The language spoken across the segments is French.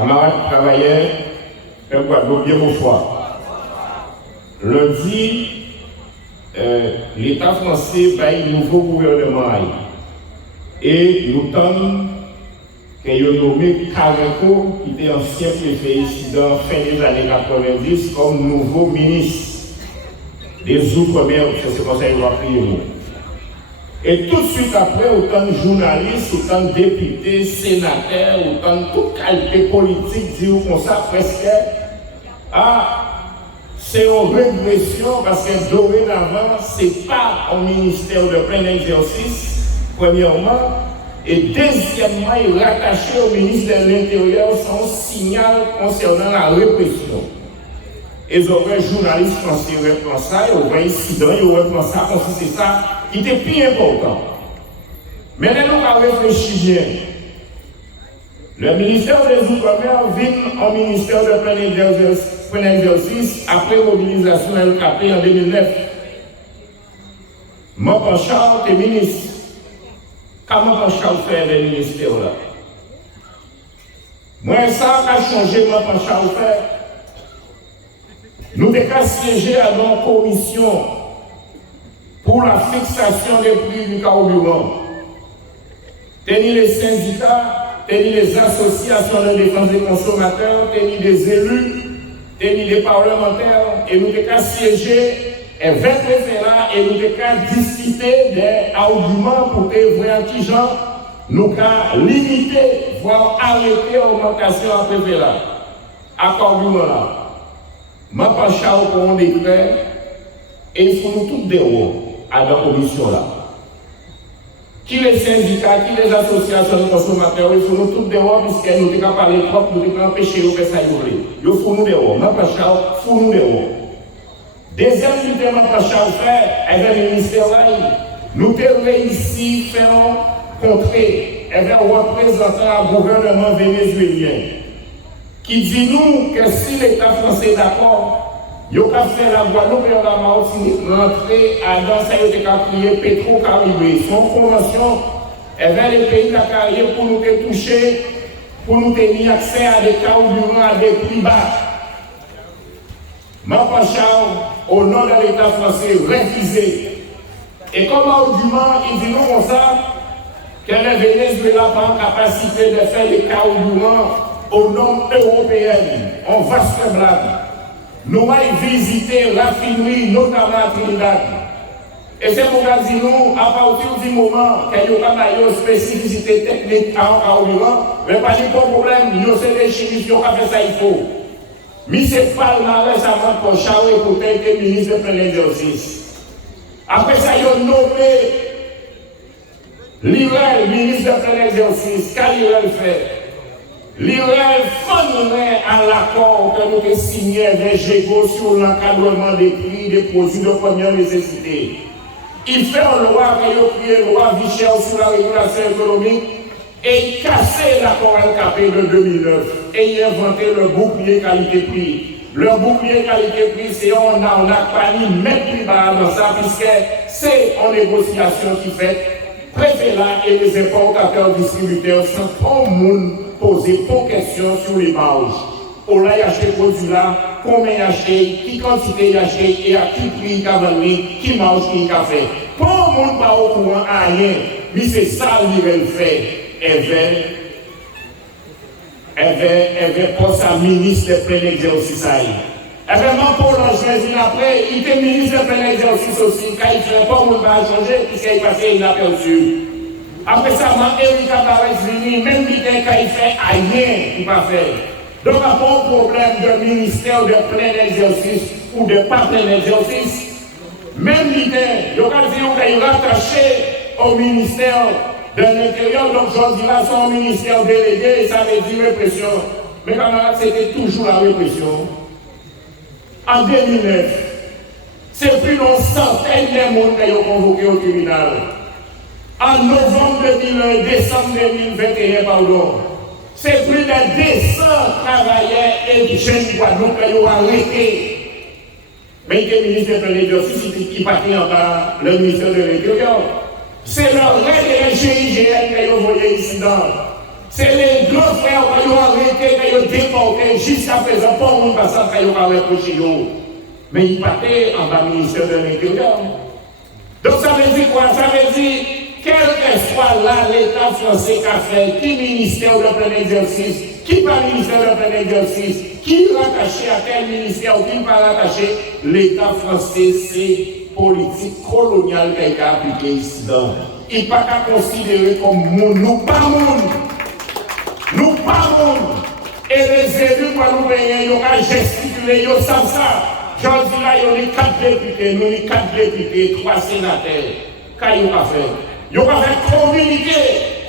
camarades travailleurs, et Guadeloupe, bien bonsoir. Lundi, l'État français a un nouveau gouvernement et nous sommes qu'il a nommé Careco, qui était ancien préfet ici dans fin des années 90, comme nouveau ministre des Outre-mer, c'est comme ça qu'il va prier nous. Et tout de suite après, autant de journalistes, autant de députés, sénateurs, autant de toute qualité politique disent comme ça presque, c'est une régression parce que dorénavant, ce n'est pas un ministère de plein exercice, premièrement, et deuxièmement, il est rattaché au ministre de l'Intérieur son signal concernant la répression. Et les journalistes français reprennent ça, ils ont un incident, ils reprennent ça, comme si c'est ça qui était plus important. Maintenant, nous allons réfléchir bien. Le ministère des Outre-mer vient en ministère de plein exercice après mobilisation LKP en 2009. Mon Charles est ministre. Comment Charles fait le ministère là? Moi, ça a changé, mon Charles fait. Nous devons siéger à notre commission pour la fixation des prix du carburant. Tenir les syndicats, tenir les associations de défense des consommateurs, tenir des élus, tenir des parlementaires, et nous devons siéger et 20 là, et nous devons discuter des arguments pour que vraiment gens nous devons limiter, voire arrêter l'augmentation à préfet à carburant là. Je pense pour un décret et il faut nous tous dehors à la commission là. Qui les syndicats, qui les associations de consommateurs, il faut nous tous dehors puisque nous devons parler trop, nous devons empêcher de faire ça. Il faut nous dehors. Je pense il faut nous dehors. Deuxième idée, je pense faire avec le ministère là, nous devons réussir à faire contrer avec un représentant du gouvernement vénézuélien. Qui dit nous que si l'État français est d'accord, il a fait la Guadeloupe et la Martinique rentrer dans ça, il a crié Petro-Caraïbes. Son convention est vers les pays de la Caraïbe pour nous toucher, pour nous tenir accès à des carburants à des prix bas. Mampachao, au nom de l'État français, refusé. Et comme argument, il dit nous comme ça, que le Venezuela n'a pas en capacité de faire des carburants au nom européen, on va se blague. Nous allons visiter la raffinerie, notamment à Trinidad. Et c'est pour ça que nous, à partir du moment qu'il y a une spécificité technique en carburant, mais pas de problème, nous sommes des chimistes qui ont fait ça, il faut. Mais c'est pas le mal récemment pour Charles pour être ministre de plein exercice. Après ça, ils ont nommé l'IREL, ministre de plein exercice. Qu'est-ce qu'il fait? L'IREL fonderait à l'accord que nous avons signé avec GEGO sur l'encadrement des prix des produits de première nécessité. Il fait une loi qui a créé une loi Vichel sur la régulation économique et il cassait l'accord LKP de 2009 et il a inventé le bouclier qualité-prix. Le bouclier qualité-prix, c'est on n'a pas ni mettre plus bas dans ça puisque c'est en négociation qui fait préfet là et les importateurs distributeurs sans trop de monde poser trop de questions sur les marges. On a acheté ce produit-là, combien il a acheté, qui quantité il a acheté et à qui prix il a vendu, qui marge il a fait. Pas le monde pas au courant à rien, mais c'est ça qu'il veut faire. Elle veut pour sa ministre de plein exercice. Et vraiment pour l'enjeu, après, il était ministre de plein exercice aussi, quand il ne fait pas, on va changer, puisqu'il passait inaperçu. Après ça, Erika Barès venu, même l'idée qu'il fait rien, il va faire. Donc, il n'y a pas de problème de ministère de plein exercice ou de pas plein exercice. Même l'idée, il y a qu'il rattaché au ministère de l'Intérieur, donc je dis là, son ministère délégué, ça veut dire répression. Mais camarades, c'était toujours la répression. En 2009, c'est plus d'une centaine de monde qui ont convoqué au tribunal. En novembre 2001, décembre 2021, pardon, c'est plus de 200 travailleurs et jeunes Guadeloupe qui ont arrêté. Mais le ministre de l'exercice qui partit en bas, le ministère de l'Intérieur. C'est le reste de GIGN qui ont envoyé ici. C'est les grands frères qui ont arrêté, qui ont déportés jusqu'à présent, pas on passe à faire reprocher. Mais il partait en bas ministère de l'Intérieur. Donc ça veut dire quoi? Ça veut dire, quel que soit là l'État français qui a fait, qui ministère de plein exercice, qui pas ministère de plein exercice, qui rattaché à quel ministère ou qui pas rattaché, l'État français c'est politique coloniale qui a appliqué ici. Il n'est pas qu'à considérer comme monde, nous pas monde. Nous pas monde. Et les élus, quand nous voyons, ils ont gesticulé, ils savent ça. J'en dis là, il y a 4 députés, nous avons 4 députés, 3 sénateurs. Qu'est-ce qu'ils ont fait? Ils ont fait communiquer.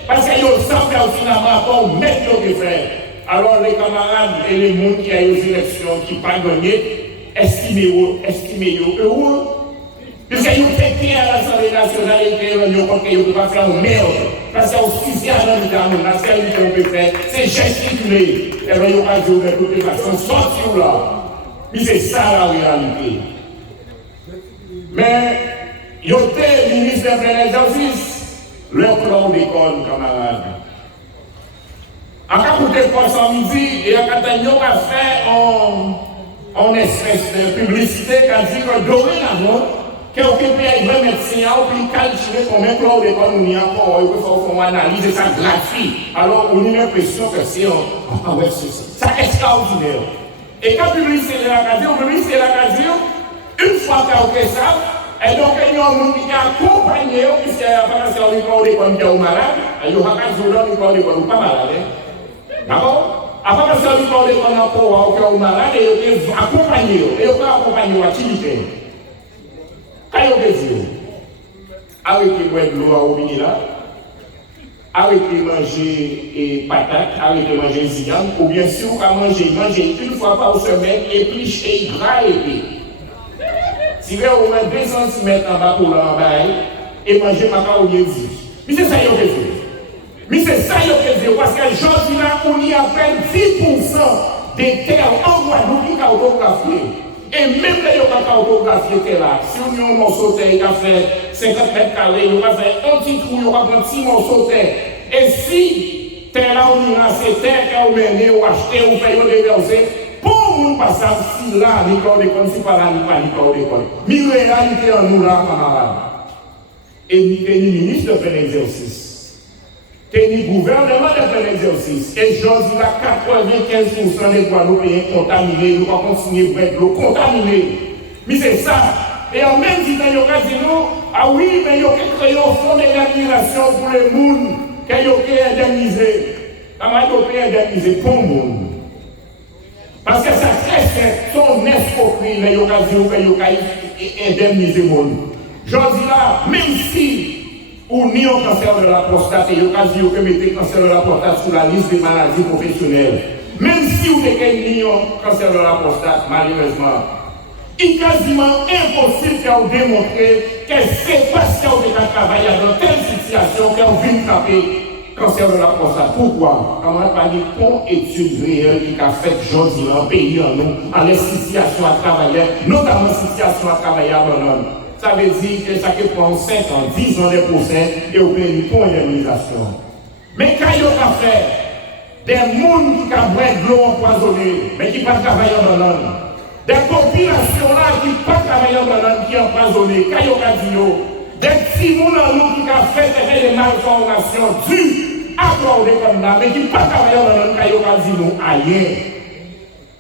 Parce qu'ils savent finalement pour mettre ce faire. Alors les camarades et les gens qui ont eu les élections, qui n'ont pas gagné, estimez heureux. Parce qu'ils ont fait à l'Assemblée nationale et qu'ils ne peuvent pas faire une merde. Parce qu'il y a aussi la seule qu'on peut faire, c'est gesticuler. Et bien, ils n'ont pas dit de toute façon, sortir là. Mais c'est ça la réalité. Mais, il y a des ministres de plein exercice, leur plan d'école, camarades. En cas où tu es en midi, et en cas où tu as fait en espèce de publicité, qui a dit que dorénavant, quelqu'un peut être un médecin, puis calculer combien de plan d'école nous y a encore, il faut qu'on analyse ça gratuit. Alors, on a l'impression que c'est c'est extraordinaire. Et quand le public c'est la caserne, une fois qu'il y a ça, et donc il y a un monde qui a accompagné, puisqu'il n'y a pas de l'école d'école qui est malade, il y a un l'école d'école pas malade. D'accord? Après que l'école d'école encore qui est malade, et il a accompagné, et il a accompagné l'activité. Quand il y a des yeux, arrêtez de l'eau à Obini là, arrêtez de manger et patates, arrêtez de manger zigane, ou bien sûr, à manger une fois par semaine, épluché, gras épais. Si vous avez 2 cm en bas pour l'emballer, et manger macaroni. Mais c'est ça qu'il y a fait. Mais c'est ça qu'il y a fait, parce que aujourd'hui là, on y a à peine 10% des terres en Guadeloupe qui sont autographiées. Et même les gens qui ont autographié là, si on a un morceau de terre qui a fait 50 mètres carrés, on va faire un petit trou, on va prendre 6 morceaux de terre. Et si terre là, on a ces terres qui ont mené, ou acheté, ou payé, ou déversé, pour nous passer si là, l'école d'école, si pas là, pas l'école d'école. Mais la réalité en nous là, camarades. Et ni ministre de plein exercice. Et ni gouvernement de plein exercice. Et je dis là, 95% des Guadeloupéens contaminés, nous allons continuer à être contaminés. Mais c'est ça. Et en même temps, il y a dit nous, ah oui, mais il y a créé un fonds d'indemnisation pour les gens qui ont été indemnisés. Comment ils ont été indemnisés pour le monde? Parce que ça très simple, son escroquerie, les gens qui ont été indemnisés. Je dis là, même si ou ni au cancer de la prostate, et occasion que mettre le cancer de la prostate sur la liste des maladies professionnelles. Même si vous avez ni au cancer de la prostate, malheureusement, il est quasiment impossible de démontrer que c'est parce que vous avez travaillé dans telle situation que vous venez taper cancer de la prostate. Pourquoi? Comment pas dit qu'on étude réelle qui a fait aujourd'hui dans le pays en nous, en les situations à travailler, notamment situations à travailler à l'homme. Ça veut dire que ça prend 5 ans, 10 ans de procès et au pays pour indemnisation. Mais quand il y a fait des gens qui ont de l'eau empoisonnée, mais qui ne peuvent pas travailler dans l'homme, des populations là qui ne peuvent pas travailler dans l'homme, qui sont empoisonnées, quand il y a dit, des petits gens qui ont fait des malformations dues à accorder comme là, mais qui ne peuvent pas travailler dans l'homme, quand il y a dit, ailleurs.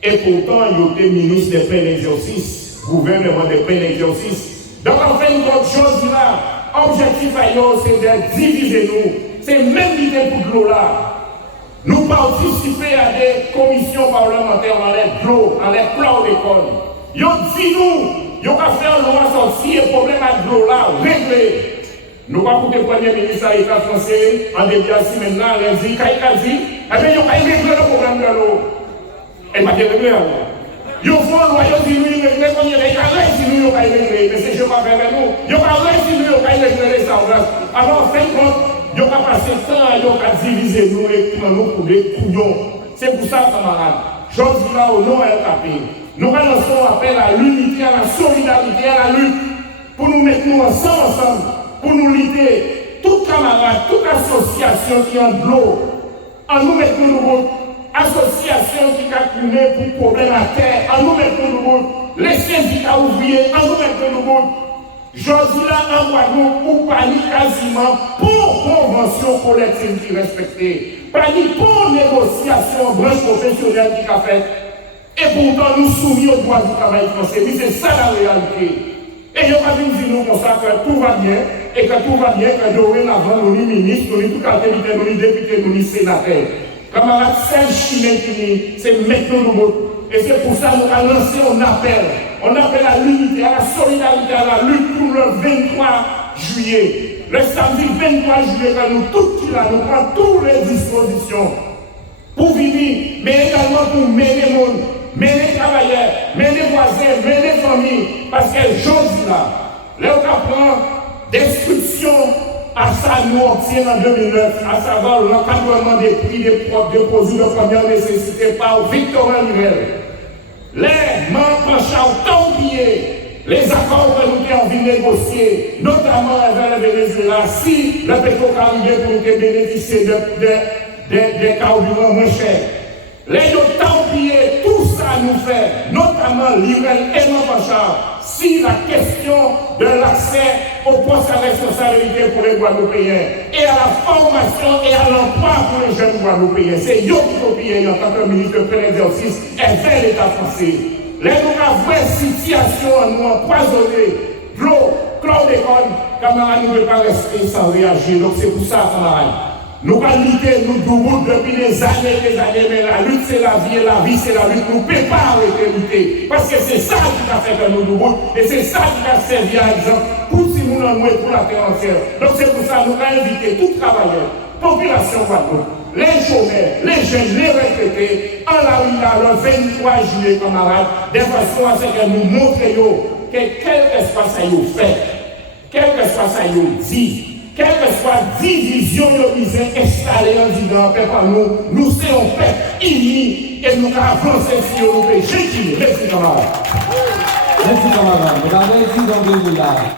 Et pourtant, il y a des ministres de plein exercice, gouvernement de plein exercice. Donc, en fait, une autre chose là, objectif à nous, c'est de diviser nous. C'est même l'idée pour de l'eau là. Nous participer à des commissions parlementaires dans les l'eau, dans les plans d'école. Ils ont dit nous, ils ont faire une loi sortir, le problème avec l'eau là, réglé. Nous pas pour le Premier ministre de l'État français, en début de semaine là, lundi, dit, eh bien, ils ont réglé le problème de l'eau. Et pas de réglé alors. Ils font le royaume du Nil, mais quand il y a des carrés du Nil, mais c'est je pas faire nous. Ils ont parlé du Nil, les sauvages. Alors, en fin de compte, ils ont passé le temps, ils ont divisé nous et prendre nous pour des couillons. C'est pour ça, camarades. Je dis là au nom LKP, nous lançons appel à l'unité, à la solidarité, à la lutte, pour nous mettre nous ensemble, pour nous lutter. Tout camarade, toute association qui a de l'eau, en nous mettre nous association qui a tourner pour problème à terre, en nous mettre nous bout. Les syndicats ouvriers, en nous mettre nous bout. Je dis là en Guadeloupe, pour parler quasiment pour convention collective qui respectée. Parler pour négociation branche professionnelle qui a fait. Et pourtant, nous soumis au droit du travail français. Mais c'est ça la réalité. Et il n'y a pas de dire nous comme ça que tout va bien, et que tout va bien, que dorénavant, nous sommes ministres, nous sommes tout à fait, nous sommes députés, nous sommes sénateurs. Camarades, c'est Chilien qui c'est maintenant nous. Et c'est pour ça que nous avons lancé un appel. On appelle à l'unité, à la solidarité, à la lutte pour le 23 juillet. Le samedi 23 juillet, quand nous tous qui là, nous prenons toutes les dispositions pour venir, mais également pour mener le monde, mener les travailleurs, mener les voisins, mener les familles. Parce que j'ose là, là on apprend d'instruction à ça nous obtient en 2009, à savoir l'encadrement des prix des produits de première nécessité par Victorin Nouvelle. Les membres penchés autant pillés, les accords que nous avons envie de négocier, notamment avec le Venezuela, si le pétrocaribe pour nous bénéficier des carburants moins chers. Les autant pillés, tout ça nous fait, notamment l'IREL et Manpanchard, si la question de l'accès au poste à responsabilité pour les Guadeloupéens et à la formation et à l'emploi pour les jeunes Guadeloupéens. C'est eux qui ont payé en tant que ministre de plein exercice et vers l'État français. Les vraie situation nous empoisonnée, de l'eau, chlordécone, camarades, nous ne pouvons pas rester sans réagir. Donc c'est pour ça, camarades. Nous allons lutter, nous doublons depuis des années, mais la lutte c'est la vie et la vie c'est la lutte. Nous ne pouvons pas arrêter de lutter. Parce que c'est ça qui a fait que nous doublons et c'est ça qui a servi à exemple pour si nous en pour la terre entière. Donc c'est pour ça que nous allons inviter tous les travailleurs, population Guadeloupe, les chômeurs, les jeunes, les retraités, en la rue là, le 23 juillet, camarades, de façon à ce que nous montrions que quel que soit ça y fait, quel que soit ça y dit, quelle que soit la division qu'ils ont installée en disant, par nous, nous sommes peuple unis et nous avançons sur nos péchés. Merci, camarades. Merci, camarades. Vous avez dit dans 2000 là.